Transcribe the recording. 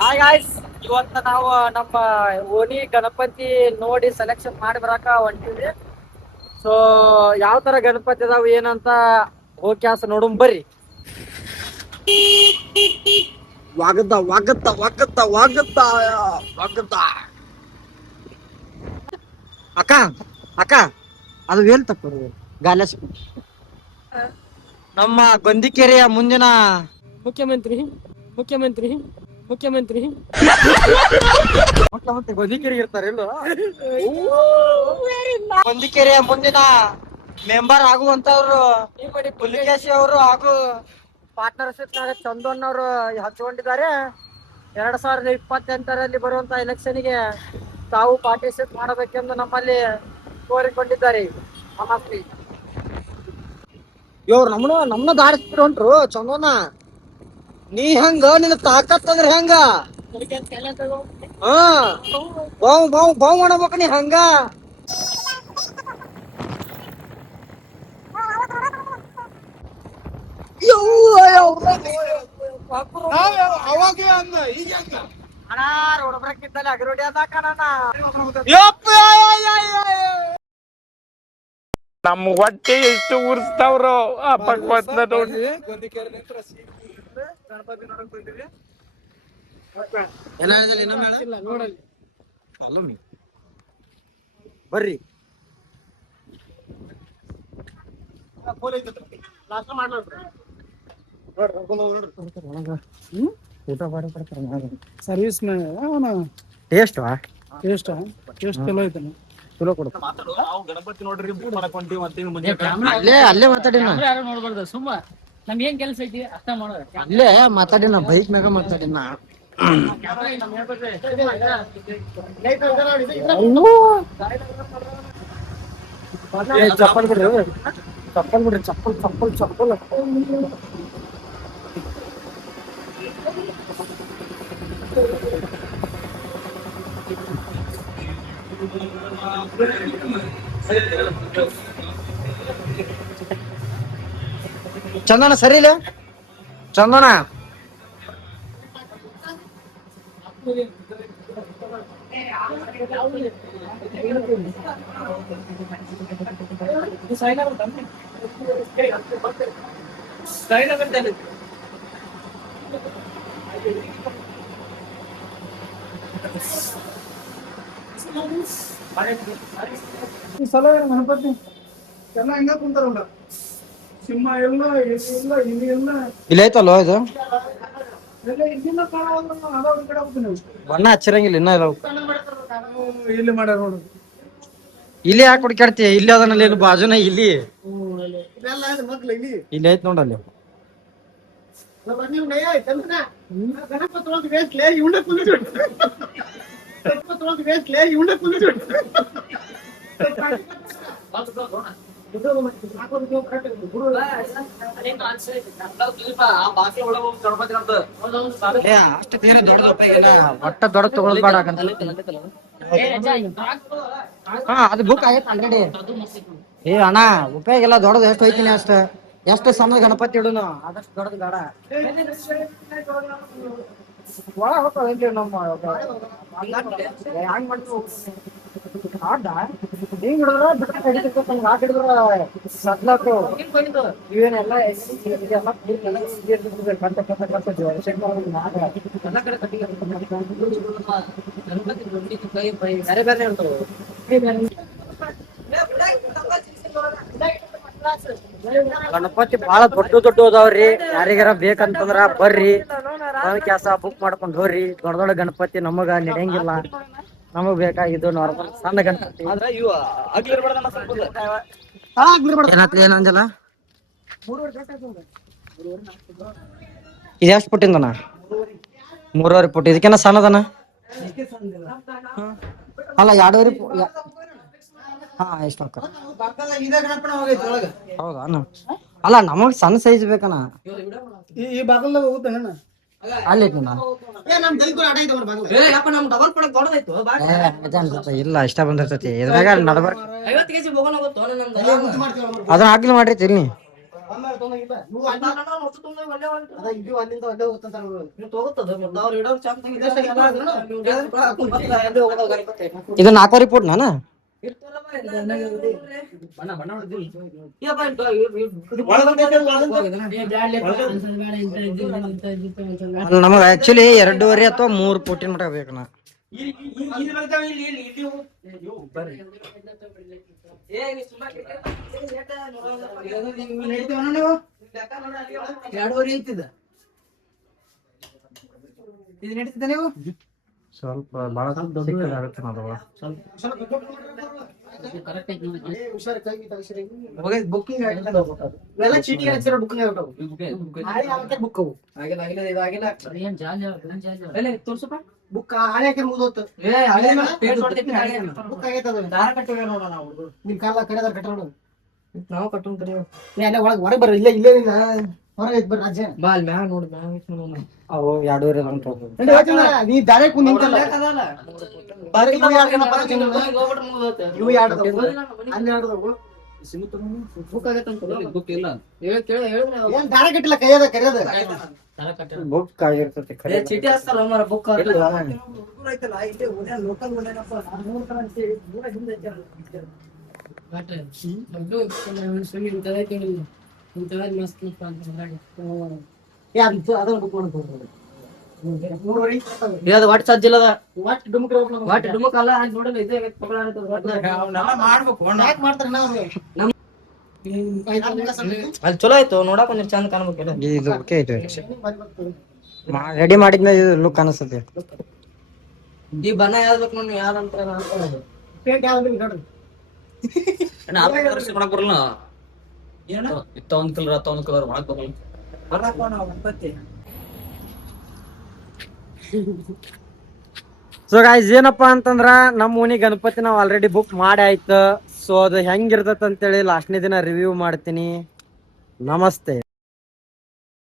Hi guys, ಇವತ್ತ ನಾವು ನಮ್ಮ ಓಣಿ ಗಣಪತಿ ನೋಡಿ ಸೆಲೆಕ್ಷನ್ ಮಾಡಿ ಬರಾಕ ಹೊಂಟಿವಿ. ಸೊ ಯಾವ ತರ ಗಣಪತಿ ಅದಾವ ಏನಂತ ಹೋಗ್ಯಾಸ ನೋಡು ಬರ್ರಿ. ವಾಗದ್ದ ವಾಗದ್ದ ವಾಗದ್ದ ವಾಗದ್ದ ವಾಗದ್ದ ಅಕ್ಕ ಅಕ್ಕ ಅದು ಏನ್ ತಪ್ಪು ಗಾಲಸ್ ನಮ್ಮ ಗೊಂದಿಕೆರೆಯ ಮುಂದಿನ ಮುಖ್ಯಮಂತ್ರಿ ಮುಖ್ಯಮಂತ್ರಿ ಮುಖ್ಯಮಂತ್ರಿ ಮುಖ್ಯಮಂತ್ರಿ ಗೊಂದಿಕೆರೆ ಇರ್ತಾರೆ ಇಲ್ಲ ಗೊಂದಿಕೆರೆಯ ಮುಂದಿನ ಮೆಂಬರ್ ಆಗುವಂತವ್ರು ಪುಲಿಕೇಶಿ ಅವರು ಹಾಗೂ ಪಾರ್ಟ್ನರ್ಶಿಪ್ ನಾಗ ಚಂದಣ್ಣವರು ಹಚ್ಕೊಂಡಿದ್ದಾರೆ. 2028ರಲ್ಲಿ ಬರುವಂತ ಎಲೆಕ್ಷನ್ಗೆ ತಾವು ಪಾರ್ಟಿಸಿಪೇಟ್ ಮಾಡಬೇಕೆಂದು ನಮ್ಮಲ್ಲಿ ಕೋರಿಕೊಂಡಿದ್ದಾರೆ. ನಮಸ್ತೆ. ಇವ್ರು ನಮ್ಮನ್ನ ದಾರಿಸ್ತಿರು ಹೊಂಟ್ರು. ಚಂದಣ್ಣ ನೀ ಹೆಂಗ ನಿನ್ನ ತಾಕತ್ ಅಂದ್ರೆ ಹೆಂಗ ಬಾವು ಬಾವು ಬಾವು ಮಾಡಬೇಕು ನೀ ಹಂಗ. ಹೊಡಬ್ರಕ್ಕಿದ್ದಲ್ಲ ಅಗರೋಡಿ ಅದ ಕಣ ನಮ್ಮ ಹೊಟ್ಟೆ ಎಷ್ಟು ಉರ್ಸ್ತಾವ್ರು ಆ ಭಗವಂತನ ನೋಡಿ. ಬರ್ರಿ ಸರ್ವಿಸ್ ಟೇಸ್ಟ್ ಟೇಸ್ಟ್ ಚಲೋ ಐತನ ಚಲೋ ಕೊಡು. ಅಲ್ಲೇ ಮಾತಾಡಿನ ನೋಡ್ಬಾರ್ದು ಸುಮ್ಮ ನಮ್ಗೆ ಏನ್ ಕೆಲಸ ಐತಿ ಅಷ್ಟ ಮಾಡೋದು. ಅಲ್ಲೇ ಮಾತಾಡಿನ ಬೈಕ್ ಮ್ಯಾಗ ಮಾತಾಡಿನ. ಚಪ್ಪಲ್ ಬಿಡ್ರಿ ಚಪ್ಪಲ್ ಬಿಡ್ರಿ ಚಪ್ಪಲ್ ಚಪ್ಪಲ್ ಚಪ್ಪಲ್ ಚಂದನ ಸರಿ ಇಲ್ಲ ಚಂದನ ಈ ಸಲ ಗಣಪತಿ ಎಲ್ಲ ಹೆಂಗ ಕುಂತಾರ ಸಿಂಹ ಎಲ್ಲ ಇಲ್ಲ ಇಲ್ಲಿ ಎಲ್ಲ ಇಲ್ಲ ಐತಲ್ವ ಇದು ಎಲ್ಲ ಇಲ್ಲಿಂದ ಕಡೆ ಹೋಗ್ತೀನಿ. ಬಣ್ಣ ಹಚ್ಚಿರಂಗಿಲ್ಲ ಇನ್ನ ಇದಾವ ಇಲ್ಲಿ ಮಾಡ್ಯಾರ ನೋಡು. ಇಲ್ಲಿ ಯಾಕೆ ಹುಡುಕಾಡ್ತಿ? ಇಲ್ಲಿ ಅದನಲ್ಲಿ ಏನು ಬಾಜುನ ಇಲ್ಲಿ ಇದೆಲ್ಲ ಮಕ್ಳು ಇಲ್ಲಿ ಇಲ್ಲಿ ಐತ್ ನೋಡಲ್ಲಿ. ಗಣಪತಿ ಒಳಗೆ ವೇಸ್ಲೆ ಇವಂಡ ಕುಂದಿಟ್ಟು ಗಣಪತಿ ಒಳಗೆ ವೇಸ್ಲೆ ಇವಂಡ ಕುಂದಿಟ್ಟು ಅಷ್ಟೇನು ದೊಡ್ಡ ಒಟ್ಟ ದೊಡ್ಡ ತಗೊಳ್ ಬೇಡ. ಹಾ ಅದು ಬುಕ್ ಆಗೈತೆ ಆಲ್ರೆಡಿ. ಏ ಅಣ್ಣ ಉಪಯೋಗ ಇಲ್ಲ, ದೊಡ್ಡದು ಎಷ್ಟು ಹೋಯ್ತೀನಿ ಅಷ್ಟ. ಎಷ್ಟು ಸಣ್ಣ ಗಣಪತಿ ಇಡುನು ಆದಷ್ಟು ದೊಡ್ಡದು ಬೇಡ. ಒಳ ಹೋಗ್ತಾವ ನಮ್ಮ ಹಂಗ್ ಮಾಡ್ತೀವಿ ಆಟ ಹಿಂಗ್ ಹಿಡಿದ್ರ ಬಿಟ್ಟ ಹಿಡಿತಿರ್ತಂಗ ಆಟ ಹಿಡಿದ್ರ ಸದ್ಲಾಕು ಇವೇನೆಲ್ಲ ಬೇರೆ ಬೇರೆ ಇರ್ತಾವ. ಗಣಪತಿ ಬಹಳ ದೊಡ್ಡ ದೊಡ್ಡ ಅದಾವ್ರಿ. ಯಾರಿಗಾರ ಬೇಕಂತಂದ್ರ ಬರ್ರಿ, ಕೆಲಸ ಬುಕ್ ಮಾಡ್ಕೊಂಡ್ ಹೋಗ್ರಿ. ದೊಡ್ಡ ದೊಡ್ಡ ಗಣಪತಿ ನಮಗ ನಡೆಯಂಗಿಲ್ಲ, ನಮಗ್ ಬೇಕಾಗಿದ್ದು ನಾರ್ಮಲ್ ಸಣ್ಣ ಗಣಪತಿ. ಏನಂದಿಲ್ಲ ಇದು ಎಷ್ಟು ಪುಟ್ಟಿಂದನ? 3.5 ಪುಟ್ಟ. ಇದಕ್ಕೇನ ಸಣ್ಣದನ? ಅಲ್ಲ 2.5 ಹಾ ಎಷ್ಟು ಹೌದಾ? ಅಲ್ಲ ನಮಗ್ ಸಣ್ಣ ಸೈಜ್ ಬೇಕನ. ಈ ಬಾಗಲ್ದಾಗ ಹೋಗುತ್ತೆ ಅಲ್ಲಿ ಇಲ್ಲ ಇಷ್ಟ ಬಂದಿರ್ತೈತಿ ಇದ್ರಾಗ ನಡ್ಬಾರ್ಕ. ಅದನ್ನ ಹಾಕ್ಲಿ ಮಾಡ್ರಿ ತಿರ್ನಿ ಇದು 4 ರಿಪೋರ್ಟ್ ನಾನ ನಮಗ ಆಕ್ಚುಲಿ 2.5 ಅಥವಾ 3 ಕೋಟಿ ಮಟ ಬೇಕಣ್ಣ. ಸ್ವಲ್ಪ ಬಹಳ ಸಿಕ್ಕದಾಗುತ್ತೆ ನೋಡುವ. ಬುಕ್ ಹಳೆ ಮುಗಿದೋತು ನಿಮ್ ಕಾಲ ಕಡೆದಾರ ಕಟ್ಟೋಣ ನಾವು ಕಟ್ಟೋಣ ಎಲ್ಲ ಒಳಗ್ ಹೊರಗೆ ಬರ್ರಿ ಇಲ್ಲೇ ಇಲ್ಲೇ ಹೊರಗೆ ಬರ್ರಿ ರಾಜ್ಯ ಅವು 2.5 ಅಂತ ನೀ ದಾರೆ ಕುಂದ್ ನಿಂತಲ್ಲ ದಾರ ಕಟ್ಟಿಲ್ಲ ಕೈಯದ ಕರೆಯದ ಬುಕ್ ಆಗಿರ್ತೈತಿ ಖರೆ. ಚೀಟಿ ಹಚ್ತಾರ ಬುಕ್ ಅದನ್ನ ಬುಕ್ ಮಾಡ್ಕೊಂಡು ವಾಟ್ ಚಾರ್ಜ್ ಇಲ್ಲ ವಾಟ್ ಡುಮುಕ್ ವಾಟ್ ಡುಮಕ್ ಅಲ್ಲ ನೋಡಲ್ಲ ಇದೇ ಯಾಕೆ ಮಾಡ್ತಾರೆ ನಾವು ಅಲ್ಲಿ ಚಲೋ ಆಯ್ತು ನೋಡಕ್ ಒಂದ್ ಚಂದ ಕಾಣ್ಬೇಕಿಲ್ಲ. ಇದು ಓಕೆ ಐತೆ ರೆಡಿ ಮಾಡಿದ್ಮೇಲೆ ಇದು ಲುಕ್ ಅನಿಸ್ತದೆ. ಈ ಬಣ್ಣ ಯಾವ್ದು ನೋಡಿ ಯಾರಂತ ಪೇಂಟ್ ಯಾವ್ದು ನೋಡ್ರಿ ಮಾಡಕ್ ಬರಲ್ಲ ಇತ್ತ ಒಂದ್ ಕಲರ್ ಅತ್ತ ಒಂದ್ ಕಲರ್ ಮಾಡಕ್ ಬರಲ್ಲ. ಸೊ ಗಾಯ್ಸ್ ಏನಪ್ಪಾ ಅಂತಂದ್ರ ನಮ್ಮ ಓಣಿ ಗಣಪತಿ ನಾವ್ ಆಲ್ರೆಡಿ ಬುಕ್ ಮಾಡಿ ಆಯ್ತು. ಸೊ ಅದು ಹೆಂಗಿರ್ತೈತೆ ಅಂತೇಳಿ ಲಾಸ್ಟ್ನೇ ದಿನ ರಿವ್ಯೂ ಮಾಡ್ತೀನಿ. ನಮಸ್ತೆ.